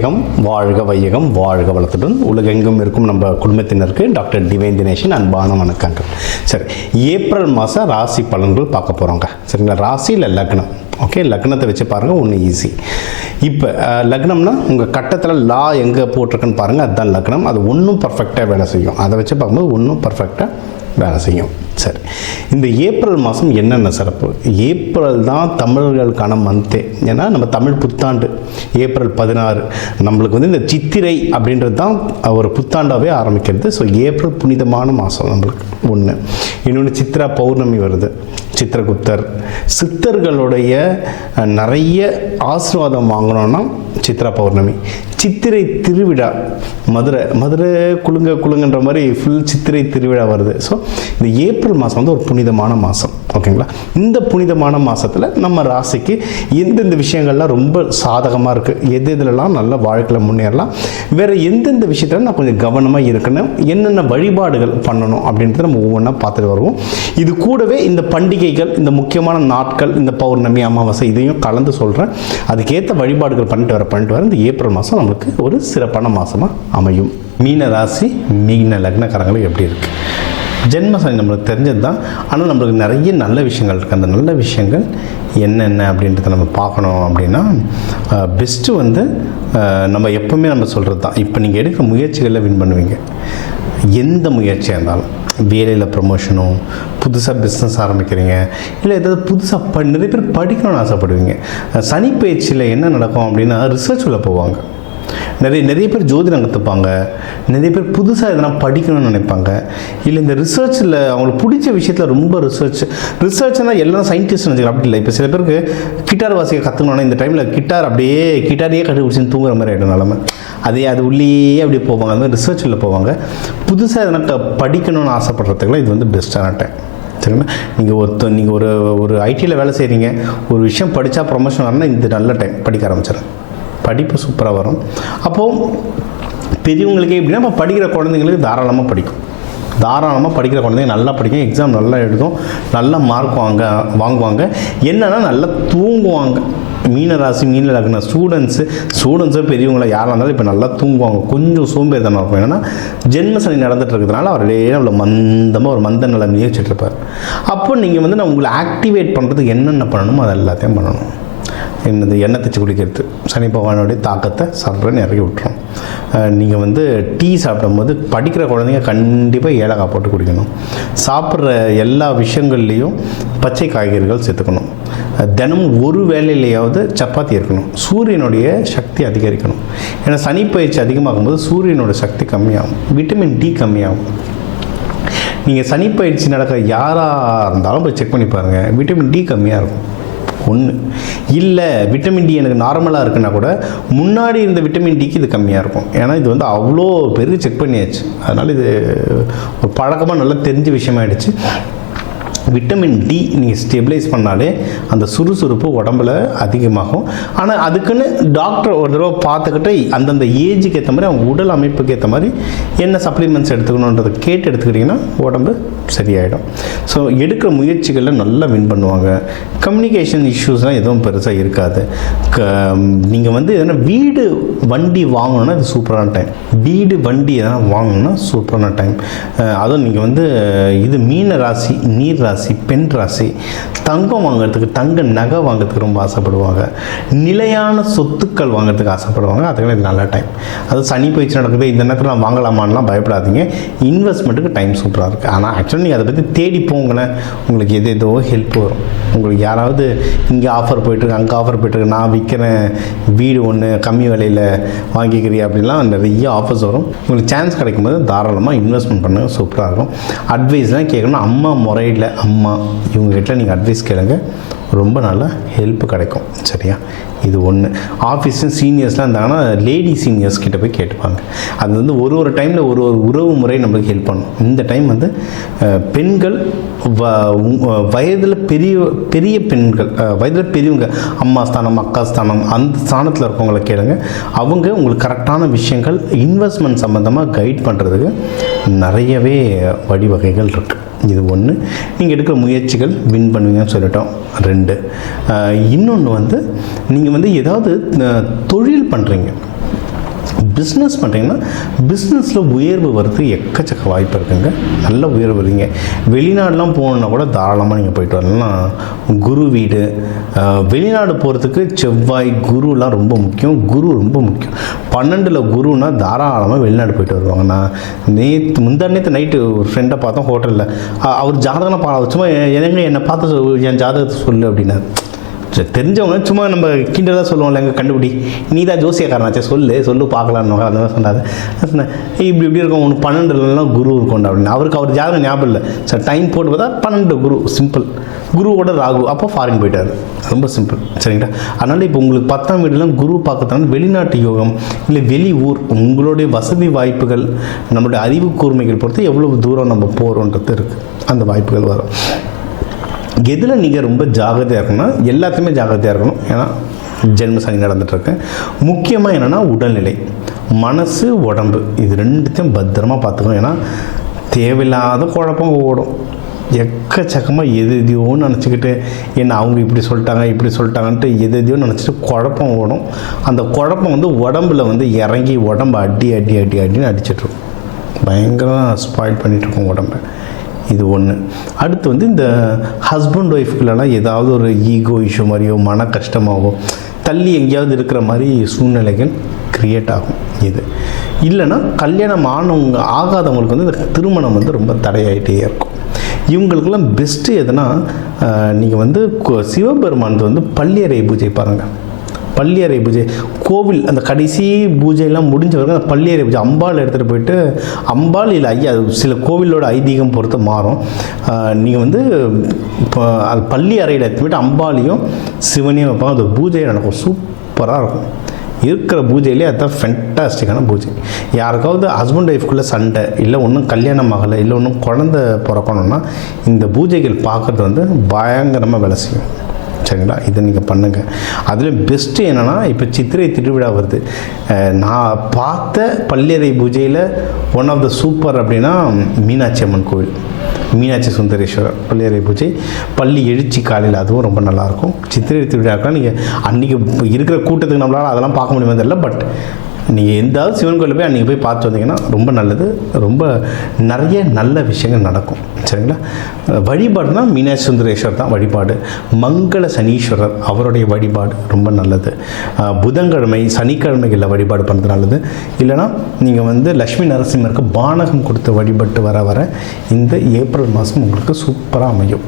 வையகம் வாழ்க வையகம் வாழ்க வளத்துடன் உலகெங்கும் இருக்கும் நம்ம குடும்பத்தினருக்கு டாக்டர் டிவைன் தினேஷன் அன்பான வணக்கங்கள். சரி, ஏப்ரல் மாதம் ராசி பலன்கள் பார்க்க போகிறோங்க. சரிங்களா, ராசி இல்லை லக்னம். ஓகே, லக்னத்தை வச்சு பாருங்கள், ஒன்று ஈஸி. இப்போ லக்னம்னா உங்கள் கட்டத்தில் லா எங்கே போட்டிருக்குன்னு பாருங்கள், அதுதான் லக்னம். அது ஒன்றும் பர்ஃபெக்டாக வேலை செய்யும். அதை வச்சு பார்க்கும்போது ஒன்றும் பர்ஃபெக்டாக வேலை செய்யும். சரி, இந்த ஏப்ரல் மாதம் என்னென்ன சிறப்பு? ஏப்ரல் தான் தமிழர்களுக்கான மந்த்தே. ஏன்னா நம்ம தமிழ் புத்தாண்டு ஏப்ரல் 16. நம்மளுக்கு வந்து இந்த சித்திரை அப்படின்றது தான் ஒரு புத்தாண்டாகவே ஆரம்பிக்கிறது. ஸோ ஏப்ரல் புனிதமான மாதம் நம்மளுக்கு ஒன்று. இன்னொன்று சித்ரா பௌர்ணமி வருது, சித்திரகுப்தர். சித்தர்களுடைய நிறைய ஆசீர்வாதம் வாங்கணும்னா சித்ரா பௌர்ணமி. சித்திரை திருவிழா, மதுரை குலுங்கன்ற மாதிரி ஃபுல் சித்திரை திருவிழா வருது. ஸோ இந்த ஏப்ரல் மாதம் வந்து ஒரு புனிதமான மாதம். ஓகேங்களா, இந்த புனிதமான மாதத்தில் நம்ம ராசிக்கு எந்தெந்த விஷயங்கள்லாம் ரொம்ப சாதகமாக இருக்குது, எதுலலாம் நல்ல வாழ்க்கையில் முன்னேறலாம், வேறு எந்தெந்த விஷயத்தில் நான் கொஞ்சம் கவனமாக இருக்கணும், என்னென்ன வழிபாடுகள் பண்ணணும் அப்படின்றத நம்ம ஒவ்வொன்றா பார்த்துட்டு வருவோம். இது கூடவே இந்த பண்டிகைகள், இந்த முக்கியமான நாட்கள், இந்த பௌர்ணமி, அமாவாசை இதையும் கலந்து சொல்கிறேன். அதுக்கேற்ற வழிபாடுகள் பண்ணிட்டு வர இந்த ஏப்ரல் மாதம் நம்மளுக்கு ஒரு சிறப்பான மாதமாக அமையும். மீன ராசி மீன லக்னக்காரங்களுக்கு எப்படி இருக்குது? ஜென்மசனி நம்மளுக்கு தெரிஞ்சது தான். ஆனால் நம்மளுக்கு நிறைய நல்ல விஷயங்கள் இருக்குது. அந்த நல்ல விஷயங்கள் என்னென்ன அப்படின்றத நம்ம பார்க்கணும். அப்படின்னா பெஸ்ட்டு வந்து நம்ம எப்போவுமே நம்ம சொல்கிறது தான். இப்போ நீங்கள் எடுக்கிற முயற்சிகளில் வின் பண்ணுவீங்க. எந்த முயற்சியாக இருந்தாலும், வேலையில் ப்ரமோஷனோ, புதுசாக பிஸ்னஸ் ஆரம்பிக்கிறீங்க, இல்லை ஏதாவது புதுசாக நிறைய பேர் படிக்கணும்னு ஆசைப்படுவீங்க. சனி பயிற்சியில் என்ன நடக்கும் அப்படின்னா ரிசர்ச்சில் போவாங்க. நிறைய பேர் ஜோதிடம் கற்றுப்பாங்க, நிறைய பேர் புதுசாக எதனா படிக்கணும்னு நினைப்பாங்க. இல்லை இந்த ரிசர்ச்சில் அவங்களுக்கு பிடிச்ச விஷயத்தில் ரொம்ப ரிசர்ச்னால் எல்லாம் சயின்டிஸ்ட் நினச்சிக்கலாம். அப்படி இல்லை. இப்போ சில பேருக்கு கிட்டார் வாசிக்க கற்றுக்கணுன்னா இந்த டைமில் கிட்டாரையே கண்டுபிடிச்சின்னு தூங்குற மாதிரி ஆகிடும் நிலமை. அது உள்ளேயே அப்படியே போவாங்க. அது மாதிரி ரிசர்ச்சில் போவாங்க. புதுசாக எதனா படிக்கணும்னு ஆசைப்படுறதுக்குலாம் இது வந்து பெஸ்ட்டான டைம். சரிங்களா, நீங்கள் ஒரு ஐடியில் வேலை செய்கிறீங்க, ஒரு விஷயம் படித்தா ப்ரொமோஷன் வரணும்னா இந்த நல்ல டைம் படிக்க ஆரம்பிச்சிடும். படிப்பு சூப்பராக வரும். அப்போது பெரியவங்களுக்கே எப்படின்னா, இப்போ படிக்கிற குழந்தைங்களுக்கு தாராளமாக படிக்கிற குழந்தைங்க நல்லா படிக்கும், எக்ஸாம் நல்லா எழுதும், நல்ல மார்க் வாங்குவாங்க. என்னென்னா நல்லா தூங்குவாங்க. மீனராசி மீன லக்ன ஸ்டூடெண்ட்ஸு பெரியவங்கள யாராக இருந்தாலும் இப்போ நல்லா தூங்குவாங்க. கொஞ்சம் சோம்பேறித்தனம் இருக்கும். ஏன்னா ஜென்மசனி நடந்துட்டு இருக்கிறதுனால அவர்களே அவ்வளோ மந்தமாக ஒரு மந்த நிலைமையை வச்சுட்ருப்பார். அப்போ நீங்கள் வந்து நான் உங்களை ஆக்டிவேட் பண்ணுறதுக்கு என்னென்ன பண்ணணுமோ அது எல்லாத்தையும் பண்ணணும். என்னது, எண்ணெய் தேய்ச்சி குளிக்கிறது சனி பகவானுடைய தாக்கத்தை சாப்பிட்றேன்னு இறக்கி விட்டுரும். நீங்கள் வந்து டீ சாப்பிடும் போது படிக்கிற குழந்தைங்க கண்டிப்பாக ஏலக்காய் போட்டு குடிக்கணும். சாப்பிட்ற எல்லா விஷயங்கள்லேயும் பச்சை காய்கறிகள் சேர்த்துக்கணும். தினமும் ஒரு வேலையிலேயாவது சப்பாத்தி இருக்கணும். சூரியனுடைய சக்தி அதிகரிக்கணும். ஏன்னா சனி பயிற்சி அதிகமாகும்போது சூரியனோட சக்தி கம்மியாகும், விட்டமின் டி கம்மியாகும். நீங்கள் சனி பயிற்சி நடக்கிற யாராக இருந்தாலும் போய் செக் பண்ணி பாருங்கள், விட்டமின் டி கம்மியாக இருக்கும். ஒன்று இல்லை, விட்டமின் டி எனக்கு நார்மலாக இருக்குன்னா கூட முன்னாடி இருந்த விட்டமின் டிக்கு இது கம்மியாக இருக்கும். ஏன்னா இது வந்து அவ்வளோ பேருக்கு செக் பண்ணியாச்சு. அதனால் இது ஒரு பழக்கமாக நல்லா தெரிஞ்ச விஷயமாயிடுச்சு. விட்டமின் டி நீங்கள் ஸ்டெபிலைஸ் பண்ணாலே அந்த சுறுசுறுப்பு உடம்புல அதிகமாகும். ஆனால் அதுக்குன்னு டாக்டர் ஒரு தடவை பார்த்துக்கிட்டு அந்தந்த ஏஜுக்கு ஏற்ற மாதிரி அவங்க உடல் அமைப்புக்கு ஏற்ற மாதிரி என்ன சப்ளிமெண்ட்ஸ் எடுத்துக்கணுன்றதை கேட்டு எடுத்துக்கிட்டிங்கன்னா உடம்பு சரியாயிடும். ஸோ எடுக்கிற முயற்சிகளில் நல்லா வின் பண்ணுவாங்க. கம்யூனிகேஷன் இஷ்யூஸ்லாம் எதுவும் பெருசாக இருக்காது. நீங்கள் வந்து எதனா வீடு வண்டி வாங்கணுன்னா இது சூப்பரான டைம். வீடு வண்டி எதனா வாங்கணுன்னா சூப்பரான டைம். அதுவும் நீங்கள் வந்து இது மீன ராசி, நீர் ராசி, பெண் ராசி, தங்கம் வாங்கிறதுக்கு, தங்க நகை வாங்கிறதுக்கு ரொம்ப ஆசைப்படுவாங்க. நிலையான சொத்துக்கள் வாங்கிறதுக்கு ஆசைப்படுவாங்க. அதுக்கு இது நல்ல டைம். அது சனி பயிற்சி நடக்குது, இந்த நேரத்தில் நான் வாங்கலாமான்லாம் பயப்படாதீங்க. இன்வெஸ்ட்மெண்ட்டுக்கு டைம் சூப்பராக இருக்குது. ஆனால் ஆக்சுவலி நீங்கள் அதை பற்றி தேடி போங்களேன், உங்களுக்கு ஏதோ ஹெல்ப் வரும். உங்களுக்கு யாராவது இங்கே ஆஃபர் போய்ட்டுருக்கு, அங்கே ஆஃபர் போய்ட்டுருக்கு, நான் விற்கிறேன் வீடு ஒன்று கம்மி விலையில் வாங்கிக்கிறியா அப்படின்லாம் நிறைய ஆஃபர்ஸ் வரும். உங்களுக்கு சான்ஸ் கிடைக்கும்போது தாராளமாக இன்வெஸ்ட்மெண்ட் பண்ணுங்கள், சூப்பராக இருக்கும். அட்வைஸ்லாம் கேட்கணும். அம்மா முறையில் இவங்ககிட்ட நீங்கள் அட்வைஸ் கேளுங்க, ரொம்ப நல்ல ஹெல்ப் கிடைக்கும். சரியா, இது ஒன்று. ஆஃபீஸும் சீனியர்ஸ்லாம் இருந்தாங்கன்னா லேடி சீனியர்ஸ் கிட்ட போய் கேட்டுப்பாங்க. அது வந்து ஒரு டைமில் ஒரு உறவு முறை நம்மளுக்கு ஹெல்ப் பண்ணும். இந்த டைம் வந்து பெண்கள் வயதில் பெரிய பெண்கள், வயதில் பெரியவங்க, அம்மா ஸ்தானம், அக்கா ஸ்தானம், அந்த ஸ்தானத்தில் இருக்கவங்களை கேளுங்க. அவங்க உங்களுக்கு கரெக்டான விஷயங்கள் இன்வெஸ்ட்மெண்ட் சம்மந்தமாக கைட் பண்ணுறதுக்கு நிறையவே வழிவகைகள் இருக்குது. இது ஒன்று. நீங்கள் எடுக்கிற முயற்சிகள் வின் பண்ணுவீங்கன்னு சொல்லிட்டோம். 2, இன்னொன்று வந்து நீங்கள் வந்து ஏதாவது தொழில் பண்ணுறீங்க, பிஸ்னஸ் பண்ணுறீங்கன்னா பிஸ்னஸில் உயர்வு வரதுக்கு எக்கச்சக்க வாய்ப்பு இருக்குங்க. நல்ல உயர்வு வருவீங்க. வெளிநாடுலாம் போகணுன்னா கூட தாராளமாக நீங்கள் போயிட்டு வரலாம். குரு வீடு, வெளிநாடு போகிறதுக்கு செவ்வாய் குருலாம் ரொம்ப முக்கியம். குரு ரொம்ப முக்கியம். 12 குருன்னா தாராளமாக வெளிநாடு போயிட்டு வருவாங்க. நான் முந்தானேத்து நைட்டு ஒரு ஃப்ரெண்டை பார்த்தோம் ஹோட்டலில். அவர் ஜாதகம் சும்மா என்னை பார்த்து என் ஜாதகத்தை சொல்லு அப்படின்னாரு. தெரிஞ்சவங்க சும்மா நம்ம கிண்டலாக சொல்லுவோம்ல, எங்கள் கண்டுபிடி நீ தான் ஜோசியக்காரனாச்சே சொல்லு பார்க்கலான்னு அந்த மாதிரி சொன்னார். சொன்னேன் இப்படி இருக்கும் ஒன்று 12 குரு இருக்கும்டா அப்படின்னு. அவர் ஜாதகம் ஞாபகம் இல்லை சார். டைம் போட்டு பார்த்தா 12 குரு, சிம்பிள். குருவோட ராகு, அப்போ ஃபாரின் போயிட்டார். ரொம்ப சிம்பிள், சரிங்களா? அதனால் இப்போ உங்களுக்கு 10ஆம் வீடுலாம் குரு பார்க்கறதுனால வெளிநாட்டு யோகம் இல்லை வெளி ஊர், உங்களுடைய வசதி வாய்ப்புகள், நம்மளுடைய அறிவு கூர்மைகள் பொறுத்து எவ்வளவு தூரம் நம்ம போகிறோன்றது இருக்குது. அந்த வாய்ப்புகள் வரும். எதில் நீங்கள் ரொம்ப ஜாகிரதையாக இருக்கணும்னா எல்லாத்தையுமே ஜாகிரதையாக இருக்கணும். ஏன்னா ஜென்ம சனி நடந்துகிட்ருக்கு. முக்கியமாக என்னென்னா உடல்நிலை, மனசு, உடம்பு, இது ரெண்டுத்தையும் பத்திரமா பார்த்துக்கணும். ஏன்னா தேவையில்லாத குழப்பம் ஓடும். எக்கச்சக்கமாக எதையோன்னு நினச்சிக்கிட்டு என்ன அவங்க இப்படி சொல்லிட்டாங்கன்ட்டு எதையோ நினச்சிட்டு குழப்பம் ஓடும். அந்த குழப்பம் வந்து உடம்புல வந்து இறங்கி உடம்பு அடின்னு அடிச்சிட்ருக்கும். பயங்கரமாக ஸ்பாயில் பண்ணிகிட்ருக்கோம் உடம்பை. இது ஒன்று. அடுத்து வந்து இந்த ஹஸ்பண்ட் ஒய்ஃப்குள்ளலாம் ஏதாவது ஒரு ஈகோ இஷ்யூ மாதிரியோ மன கஷ்டமாகவோ தள்ளி எங்கேயாவது இருக்கிற மாதிரி சூழ்நிலைகள் க்ரியேட் ஆகும். இது இல்லைன்னா கல்யாணம் ஆகாதவங்களுக்கு வந்து இந்த திருமணம் வந்து ரொம்ப தடையாகிட்டே இருக்கும். இவங்களுக்கெல்லாம் பெஸ்ட்டு எதுனா, நீங்கள் வந்து சிவபெருமானது வந்து பள்ளியறை பூஜை பாருங்கள். பள்ளியறை பூஜை கோவில் அந்த கடைசி பூஜையெல்லாம் முடிஞ்ச வரைக்கும் அந்த பள்ளியறை பூஜை அம்பாள் எடுத்துகிட்டு போயிட்டு, அம்பாள் இல்லை ஐயா, அது சில கோவிலோட ஐதீகம் பொறுத்து மாறும். நீங்கள் வந்து இப்போ அது பள்ளி அறையில் எடுத்து போய்ட்டு அம்பாளையும் சிவனையும் வைப்பாங்க. அது பூஜை நடக்கும், சூப்பராக இருக்கும். இருக்கிற பூஜையிலே அதுதான் ஃபென்டாஸ்டிக்கான பூஜை. யாருக்காவது ஹஸ்பண்ட் ஒய்ஃப்குள்ளே சண்டை இல்லை ஒன்றும் கல்யாணம் ஆகலை இல்லை ஒன்றும் குழந்தை பிறக்கணுன்னா இந்த பூஜைகள் பார்க்குறது வந்து பயங்கரமாக வேலை செய்யும், சரிங்களா? இதை நீங்கள் பண்ணுங்கள். அதில் பெஸ்ட்டு என்னென்னா, இப்போ சித்திரை திருவிழா வருது. நான் பார்த்த பள்ளியறை பூஜையில் ஒன் ஆஃப் த சூப்பர் அப்படின்னா மீனாட்சி அம்மன் கோவில், மீனாட்சி சுந்தரேஸ்வரர் பள்ளியறை பூஜை, பள்ளி எழுச்சி காலையில், அதுவும் ரொம்ப நல்லாயிருக்கும். சித்திரை திருவிழாக்கெலாம் நீங்கள் அன்றைக்கி இருக்கிற கூட்டத்துக்கு நம்மளால் அதெல்லாம் பார்க்க முடியுமா தெரியல, பட் நீங்கள் எந்தாவது சிவன் கோயிலில் போய் அன்றைக்கி போய் பார்த்து வந்தீங்கன்னா ரொம்ப நல்லது. ரொம்ப நிறைய நல்ல விஷயங்கள் நடக்கும், சரிங்களா? வழிபாடுனா மீனாட்சி சுந்தரேஸ்வரர் தான் வழிபாடு. மங்கள சனீஸ்வரர் அவருடைய வழிபாடு ரொம்ப நல்லது. புதன்கிழமை சனிக்கிழமைகளில் வழிபாடு பண்ணுறது நல்லது. இல்லைனா நீங்கள் வந்து லக்ஷ்மி நரசிம்மருக்கு பானகம் கொடுத்து வழிபட்டு வர இந்த ஏப்ரல் மாதம் உங்களுக்கு சூப்பராக அமையும்.